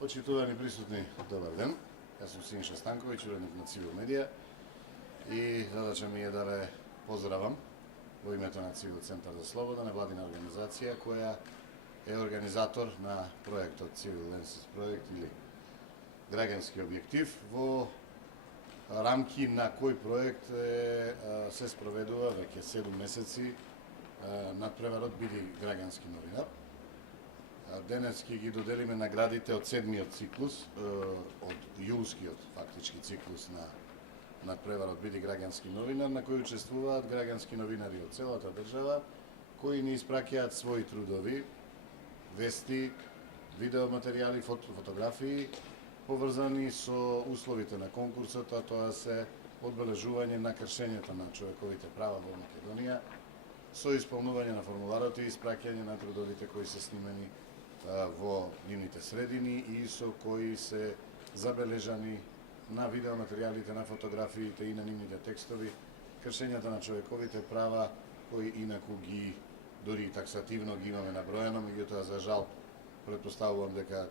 Почитувани присутни, добар ден. Јас сум Синиша Станковиќ, уредник на Цивил Медија и задача ми е да ве поздравам во името на Цивил Центар за слобода, невладина организација која е организатор на проектот Цивил Ленсис проект или граѓански објектив, во рамки на кој проект се спроведува веќе 7 месеци надпреварот Биди граѓански новинар. Денески ги доделиме наградите од седмиот циклус, од јулскиот фактички циклус на надпреварот Биди граѓански новинар, на кој учествуваат граѓански новинари од целата држава, кои ни испраќаат своји трудови, вести, видеоматеријали, фотографии, поврзани со условите на конкурсот, а тоа се одбележување на кршењата на човековите права во Македонија, со исполнување на формуларот и испраќање на трудовите кои се снимени во нивните средини и со кои се забележани на видеоматеријалите, на фотографиите и на нивните текстови кршењата на човековите права кои инаку ги дури таксативно ги имаме набројано, меѓутоа за жал претпоставувам дека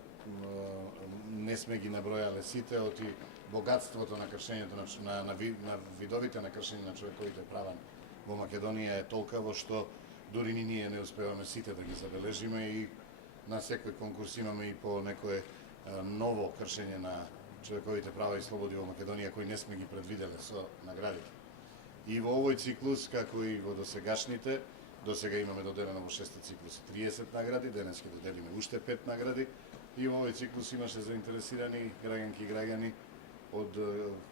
не сме ги набројале сите, оти богатството на кршењето на видовите на кршење на човековите права во Македонија е толкаво што дури ни ние не успеваме сите да ги забележиме и на секој конкурс имаме и по некое ново кршење на човековите права и слободи во Македонија кои не сме ги предвиделе со наградите. И во овој циклус, како и во досегашните, досега имаме доделено во 6 циклуси 30 награди, денес ќе доделиме уште 5 награди и во овој циклус имаше заинтересирани граѓанки и граѓани од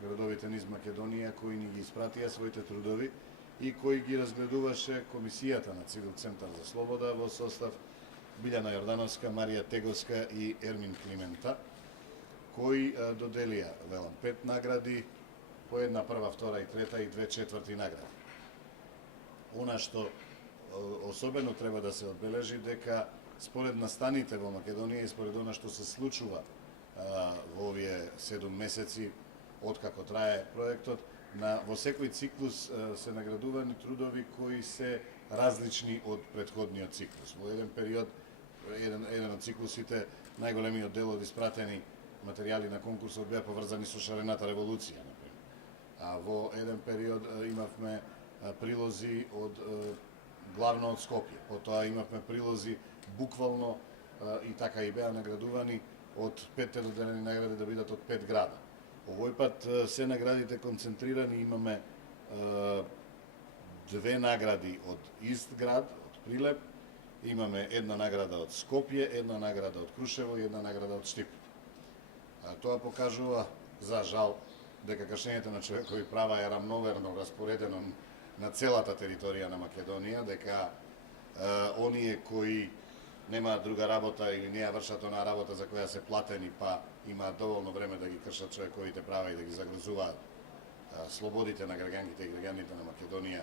градовите низ Македонија кои ни ги испратија своите трудови и кои ги разгледуваше Комисијата на Цивил Центар за слобода во состав Билјана Јордановска, Марија Теговска и Ермин Климента, кои доделија, велам, 5 награди, по една прва, втора и трета и 2/4 награди. Она што особено треба да се одбележи дека според настаните во Македонија и според она што се случува во овие 7 месеци откако трае проектот, во секој циклус се наградувани трудови кои се различни од претходниот циклус. Во еден период, еден од циклусите, најголемиот дел од испратени материјали на конкурсот беа поврзани со шарената револуција, например. А во еден период имавме прилози од главно од Скопје, потоа имавме прилози буквално и така и беа наградувани од 5 доделени награди да бидат од 5 града. Овој пат се наградите концентрирани, имаме 2 награди од ист град, од Прилеп, имаме една награда од Скопје, една награда од Крушево и една награда од Штип. Тоа покажува, за жал, дека кршењето на човекови права е рамноверно распоредено на целата територија на Македонија, дека оние кои немаат друга работа или не ја вршат онаа работа за која се платени, па имаат доволно време да ги кршат човековите права и да ги загрозуваат слободите на граѓаните и граѓаните на Македонија,